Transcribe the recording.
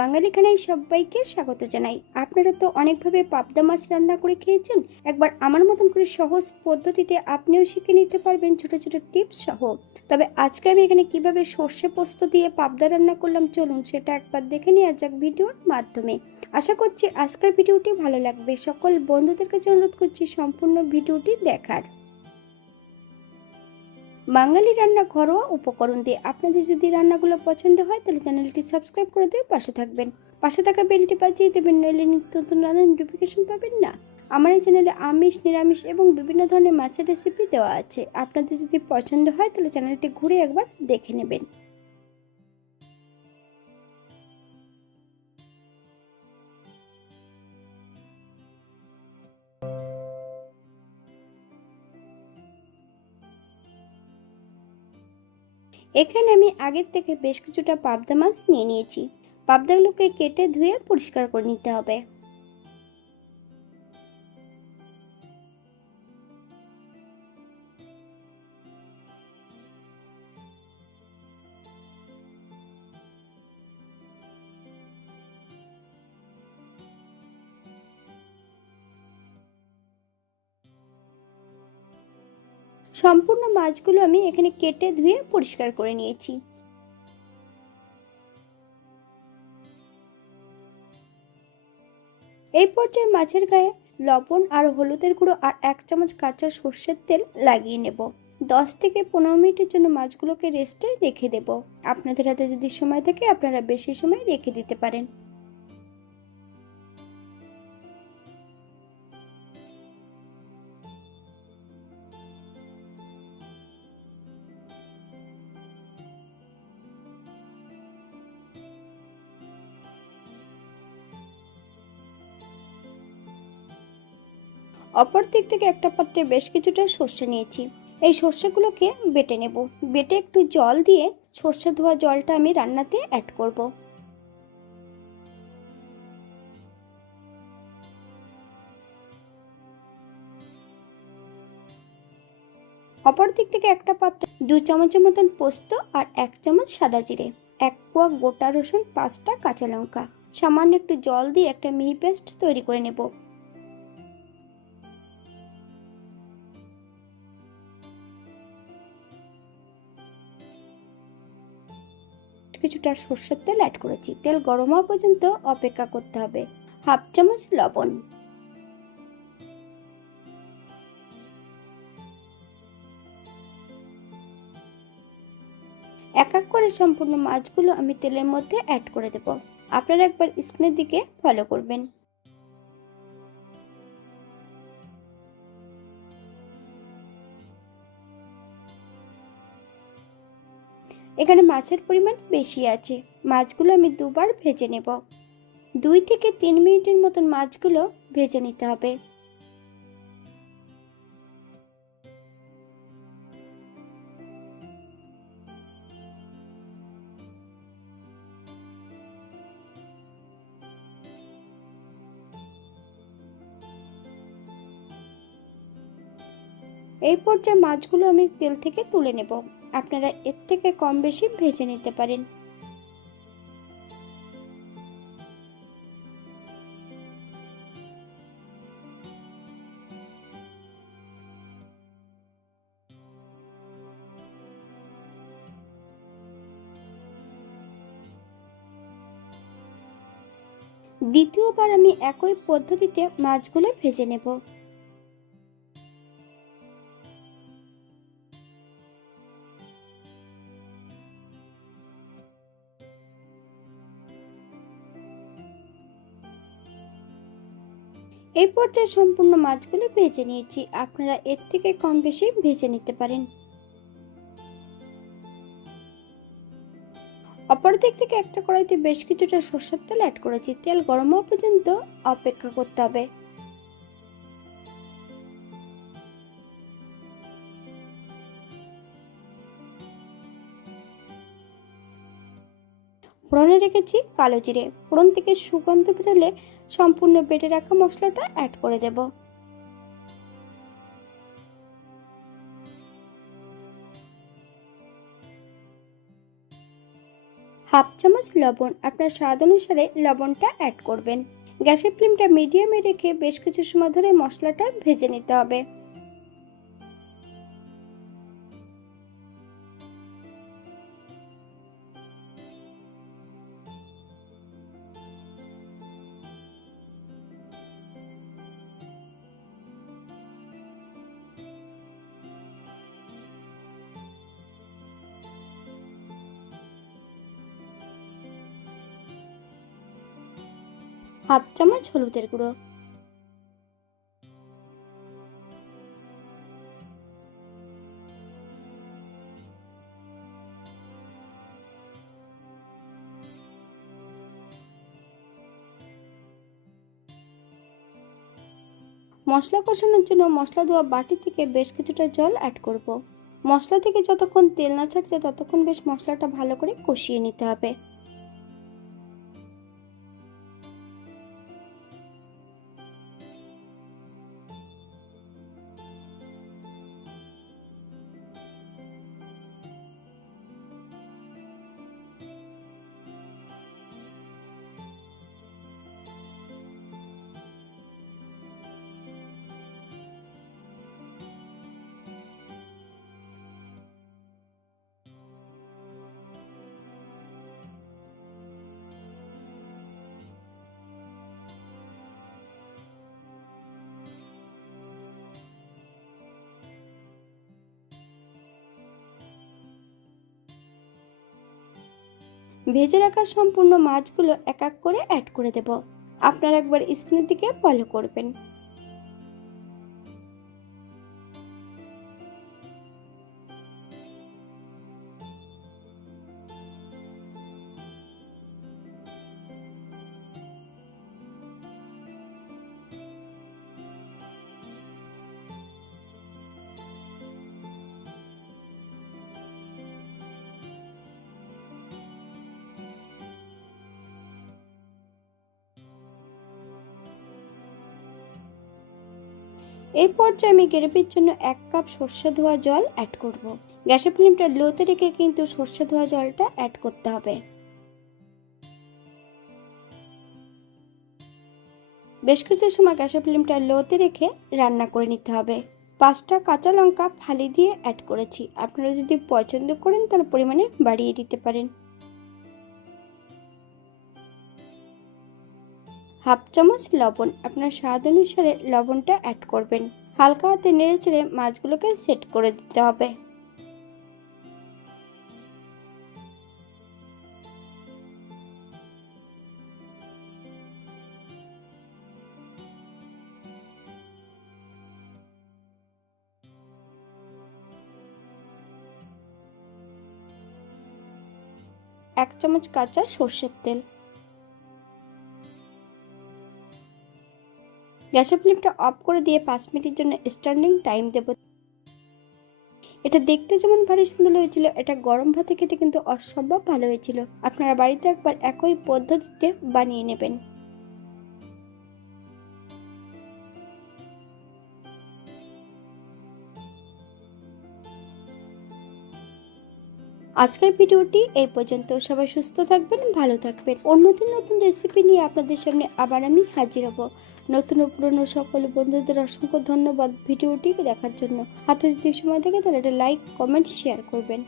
বাঙালি খানায় সবাইকে স্বাগত জানাই। আপনারা তো অনেকভাবে পাবদা মাছ রান্না করে খেয়েছেন। একবার আমার মতন করে সহজ পদ্ধতিতে আপনিও শিখে নিতে পারবেন ছোট ছোট টিপস সহ। তবে আজকে আমি এখানে কিভাবে সর্ষে পোস্ত দিয়ে পাবদা রান্না করলাম, চলুন সেটা একবার দেখে নেওয়া যাক ভিডিওর মাধ্যমে। আশা করছি আজকের ভিডিওটি ভালো লাগবে। সকল বন্ধুদের কাছে অনুরোধ করছি সম্পূর্ণ ভিডিওটি দেখার। বাঙালি রান্না ঘরোয়া উপকরণ দিয়ে আপনাদের যদি রান্নাগুলো পছন্দ হয় তাহলে চ্যানেলটি সাবস্ক্রাইব করে দিয়ে পাশে থাকবেন। পাশে থাকা বেলটি বাজিয়ে দেবেন, নইলে নিত্য নতুন রান্নার নোটিফিকেশন পাবেন না। আমার এই চ্যানেলে আমিষ, নিরামিষ এবং বিভিন্ন ধরনের মাছের রেসিপি দেওয়া আছে। আপনাদের যদি পছন্দ হয় তাহলে চ্যানেলটি ঘুরে একবার দেখে নেবেন। এখানে আমি আগের থেকে বেশ কিছুটা পাবদা মাছ নিয়ে নিয়েছি। পাবদাগুলোকে কেটে ধুয়ে পরিষ্কার করে নিতে হবে। সম্পূর্ণ মাছগুলো আমি এখানে কেটে ধুয়ে পরিষ্কার করে নিয়েছি। এই পর্যায়ে মাছের গায়ে লবণ আর হলুদের গুঁড়ো আর 1 চামচ কাঁচা সর্ষের তেল লাগিয়ে নেব। 10 থেকে 15 মিনিটের জন্য মাছগুলোকে রেস্টে রেখে দেব। আপনাদের হাতে যদি সময় থাকে আপনারা বেশি সময় রেখে দিতে পারেন। অপর দিক থেকে একটা পাত্রে বেশ কিছুটা সর্ষে নিয়েছি। এই সর্ষেগুলোকে বেটে নেব। বেটে একটু জল দিয়ে সর্ষে ধোয়া জলটা আমি রান্নাতে অ্যাড করব। অপর দিক থেকে একটা পাত্রে 2 চামচের মতন পোস্ত আর 1 চামচ সাদা জিরে, 1 কোয়া গোটা রসুন, 5টা কাঁচা লঙ্কা, সামান্য একটু জল দিয়ে একটা মিহি পেস্ট তৈরি করে নেব। কিছুটা সর্ষের তেল অ্যাড করেছি। তেল গরম হওয়া পর্যন্ত অপেক্ষা করতে হবে। 1/2 চামচ লবণ, এক এক করে সম্পূর্ণ মাছগুলো আমি তেলের মধ্যে অ্যাড করে দেব। আপনারা একবার স্ক্রিনের দিকে ফলো করবেন। এখানে মাছের পরিমাণ বেশি আছে। মাছগুলো আমি দুবার ভেজে নেব। 2 থেকে 3 মিনিটের মতন মাছগুলো ভেজে নিতে হবে। এই পর্যায়ে মাছগুলো আমি তেল থেকে তুলে নেব। আপনারা এর থেকে কম বেশি ভেজে নিতে পারেন। দ্বিতীয়বার আমি একই পদ্ধতিতে মাছগুলো ভেজে নেব। এই পর্যায়ে সম্পূর্ণ মাছগুলো ভেজে নিয়েছি। আপনারা এর থেকে কম বেশি ভেজে নিতে পারেন। অপর দিক থেকে একটা কড়াইতে বেশ কিছুটা সরষের তেল অ্যাড করেছি। তেল গরম হওয়া পর্যন্ত অপেক্ষা করতে হবে। ফোড়নে রেখেছি কালো জিরে। ফোড়ন থেকে সুগন্ধ বেরোলে সম্পূর্ণ বেটে রাখা মশলাটা অ্যাড করে দেব। হাফ চামচ লবণ, আপনার স্বাদ অনুসারে লবণটা অ্যাড করবেন। গ্যাসের ফ্লেমটা মিডিয়ামে রেখে বেশ কিছু সময় ধরে মশলাটা ভেজে নিতে হবে। হাফ চামচ হলুদের গুঁড়ো, মশলা কষানোর জন্য মশলা ধোয়া বাটি থেকে বেশ কিছুটা জল অ্যাড করব। মশলা থেকে যতক্ষণ তেল না ছাড়ছে ততক্ষণ বেশ মশলাটা ভালো করে কষিয়ে নিতে হবে। ভেজে রাখা সম্পূর্ণ মাছগুলো এক এক করে অ্যাড করে দেব। আপনারা একবার স্ক্রিনের দিকে ফলো করবেন। এই পর্যায়ে আমি গ্রেভির জন্য 1 কাপ সর্ষে ধোয়া জল অ্যাড করব। গ্যাসের ফ্লেমটা লোতে রেখে কিন্তু সর্ষে ধোয়া জলটা অ্যাড করতে হবে। বেশ কিছু সময় গ্যাসের ফ্লেমটা লোতে রেখে রান্না করে নিতে হবে। 5টা কাঁচা লঙ্কা ফালি দিয়ে অ্যাড করেছি, আপনারা যদি পছন্দ করেন তাহলে পরিমাণে বাড়িয়ে দিতে পারেন। হাফ চামচ লবণ, আপনার স্বাদ অনুসারে লবণটা অ্যাড করবেন। হালকা হাতে নেড়ে চেড়ে মাছগুলোকে সেট করে দিতে হবে। এক চামচ কাঁচা সর্ষের তেল। গ্যাসের ফ্লেমটা অফ করে দিয়ে 5 মিনিটের জন্য স্ট্যান্ডিং টাইম দেব। এটা দেখতে যেমন ভারী সুন্দর হয়েছিল, এটা গরম ভাতে খেতে কিন্তু অসম্ভব ভালো হয়েছিল। আপনারা বাড়িতে একবার একই পদ্ধতিতে বানিয়ে নেবেন। আজকের ভিডিওটি এই পর্যন্ত। সবাই সুস্থ থাকবেন, ভালো থাকবেন। অন্যদিন নতুন রেসিপি নিয়ে আপনাদের সামনে আবার আমি হাজির হব। নতুন ও পুরনো সকল বন্ধুদের অসংখ্য ধন্যবাদ ভিডিওটি দেখার জন্য। হাতে যদি সময় থাকে তাহলে একটা লাইক, কমেন্ট, শেয়ার করবেন।